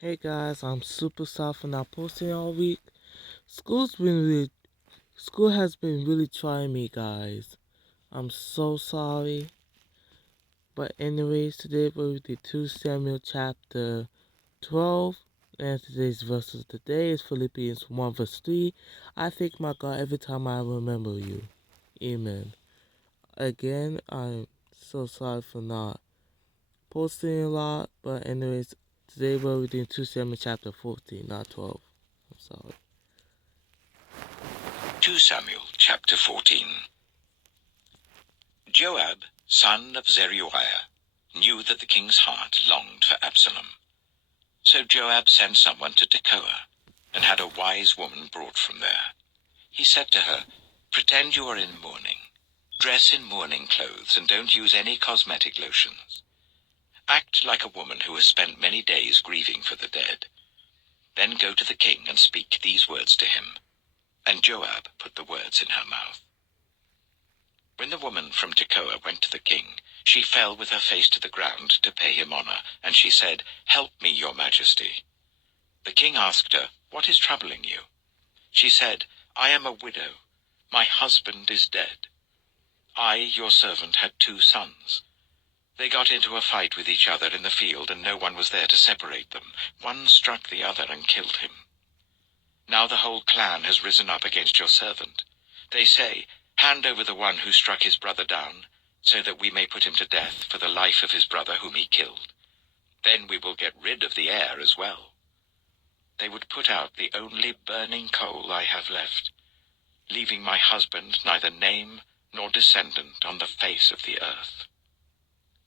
Hey guys, I'm super sorry for not posting all week. School has been really trying me, guys. I'm so sorry. But anyways, today we'll read 2 Samuel chapter 12. And today's verse of the day is Philippians 1 verse 3. I thank my God every time I remember you. Amen. Again, I'm so sorry for not posting a lot. But anyways, today we're reading 2 Samuel chapter 14, not 12. I'm sorry. 2 Samuel chapter 14. Joab, son of Zeruiah, knew that the king's heart longed for Absalom. So Joab sent someone to Tekoa, and had a wise woman brought from there. He said to her, "Pretend you are in mourning. Dress in mourning clothes, and don't use any cosmetic lotions. Act like a woman who has spent many days grieving for the dead. Then go to the king and speak these words to him." And Joab put the words in her mouth. When the woman from Tekoa went to the king, she fell with her face to the ground to pay him honor, and she said, "Help me, your majesty." The king asked her, "What is troubling you?" She said, "I am a widow. My husband is dead. I, your servant, had 2 sons. They got into a fight with each other in the field, and no one was there to separate them. One struck the other and killed him. Now the whole clan has risen up against your servant. They say, 'Hand over the one who struck his brother down, so that we may put him to death for the life of his brother whom he killed. Then we will get rid of the heir as well.' They would put out the only burning coal I have left, leaving my husband neither name nor descendant on the face of the earth."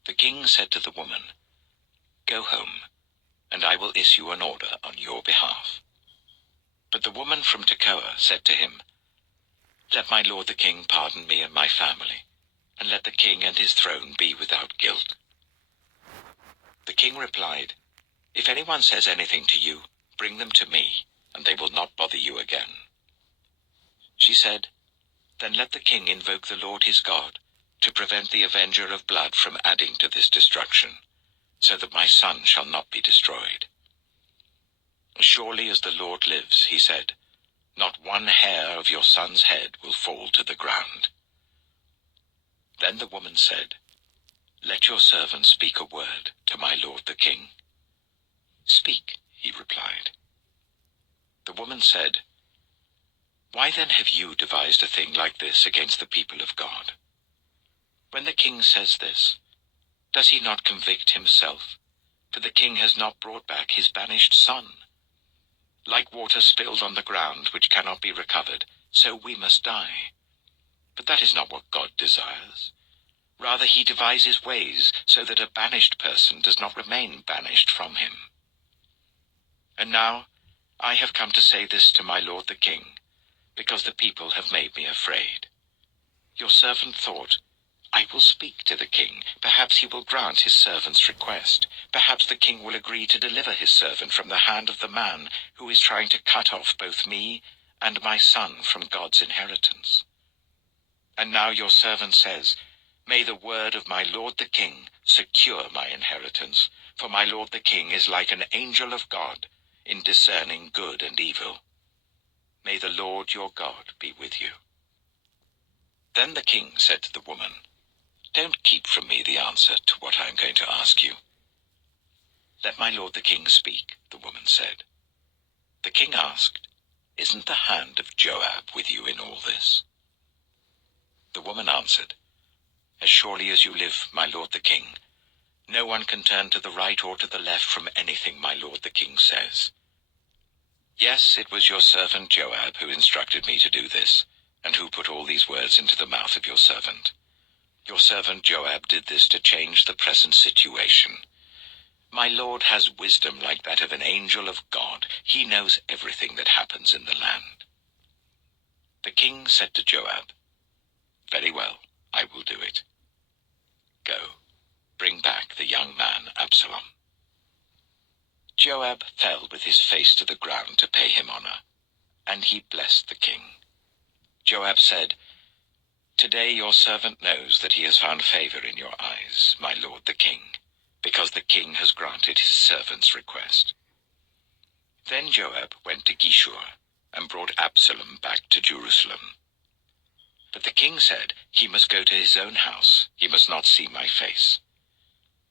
The king said to the woman, "Go home, and I will issue an order on your behalf." But the woman from Tekoa said to him, "Let my lord the king pardon me and my family, and let the king and his throne be without guilt." The king replied, "If anyone says anything to you, bring them to me, and they will not bother you again." She said, "Then let the king invoke the Lord his God, to prevent the avenger of blood from adding to this destruction, so that my son shall not be destroyed." "As surely as the Lord lives," he said, "not one hair of your son's head will fall to the ground." Then the woman said, "Let your servant speak a word to my lord the king." "Speak," he replied. The woman said, "Why then have you devised a thing like this against the people of God? When the king says this, does he not convict himself? For the king has not brought back his banished son. Like water spilled on the ground, which cannot be recovered, so we must die. But that is not what God desires. Rather, he devises ways so that a banished person does not remain banished from him. And now I have come to say this to my lord the king, because the people have made me afraid. Your servant thought, 'I will speak to the king. Perhaps he will grant his servant's request. Perhaps the king will agree to deliver his servant from the hand of the man who is trying to cut off both me and my son from God's inheritance.' And now your servant says, 'May the word of my lord the king secure my inheritance, for my lord the king is like an angel of God in discerning good and evil. May the Lord your God be with you.'" Then the king said to the woman, "Don't keep from me the answer to what I am going to ask you." "Let my lord the king speak," the woman said. The king asked, "Isn't the hand of Joab with you in all this?" The woman answered, "As surely as you live, my lord the king, no one can turn to the right or to the left from anything my lord the king says. Yes, it was your servant Joab who instructed me to do this, and who put all these words into the mouth of your servant. Your servant Joab did this to change the present situation. My lord has wisdom like that of an angel of God. He knows everything that happens in the land." The king said to Joab, "Very well, I will do it. Go, bring back the young man Absalom." Joab fell with his face to the ground to pay him honor, and he blessed the king. Joab said, "Today your servant knows that he has found favor in your eyes, my lord the king, because the king has granted his servant's request." Then Joab went to Geshur and brought Absalom back to Jerusalem. But the king said, he must go to his own house, he must not see my face.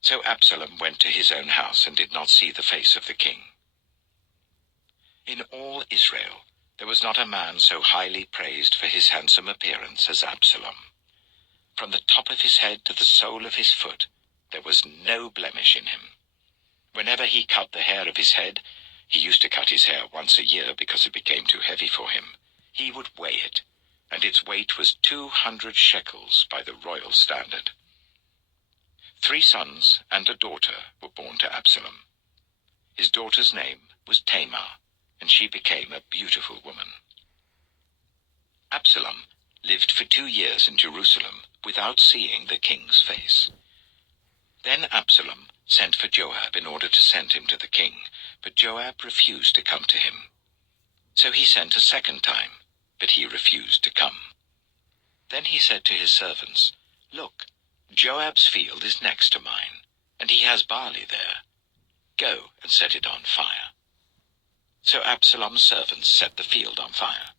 So Absalom went to his own house and did not see the face of the king. In all Israel there was not a man so highly praised for his handsome appearance as Absalom. From the top of his head to the sole of his foot there was no blemish in him. Whenever he cut the hair of his head, he used to cut his hair once a year because it became too heavy for him, he would weigh it, and its weight was 200 shekels by the royal standard. 3 sons and a daughter were born to Absalom. His daughter's name was Tamar, and she became a beautiful woman. Absalom lived for 2 years in Jerusalem without seeing the king's face. Then Absalom sent for Joab in order to send him to the king, but Joab refused to come to him. So he sent a second time, but he refused to come. Then he said to his servants, "Look, Joab's field is next to mine, and he has barley there. Go and set it on fire." So Absalom's servants set the field on fire.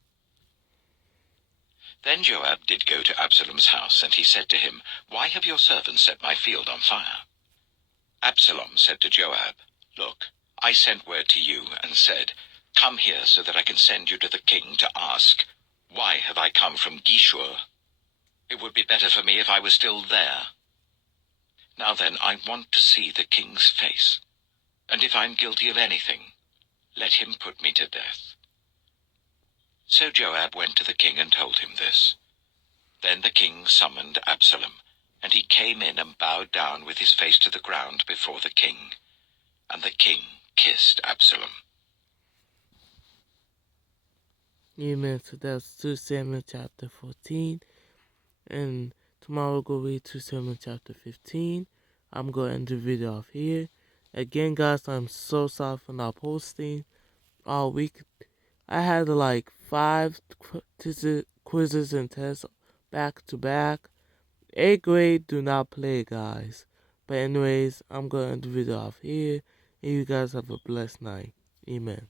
Then Joab did go to Absalom's house, and he said to him, "Why have your servants set my field on fire?" Absalom said to Joab, "Look, I sent word to you and said, 'Come here so that I can send you to the king to ask, why have I come from Geshur? It would be better for me if I were still there. Now then, I want to see the king's face, and if I'm guilty of anything, let him put me to death.'" So Joab went to the king and told him this. Then the king summoned Absalom, and he came in and bowed down with his face to the ground before the king. And the king kissed Absalom. Amen. So that's 2 Samuel chapter 14. And tomorrow we'll go read 2 Samuel chapter 15. I'm going to end the video off here. Again, guys, I'm so sorry for not posting all week. I had like 5 quizzes and tests back to back. 8th grade, do not play, guys. But anyways, I'm going to end the video off here. And you guys have a blessed night. Amen.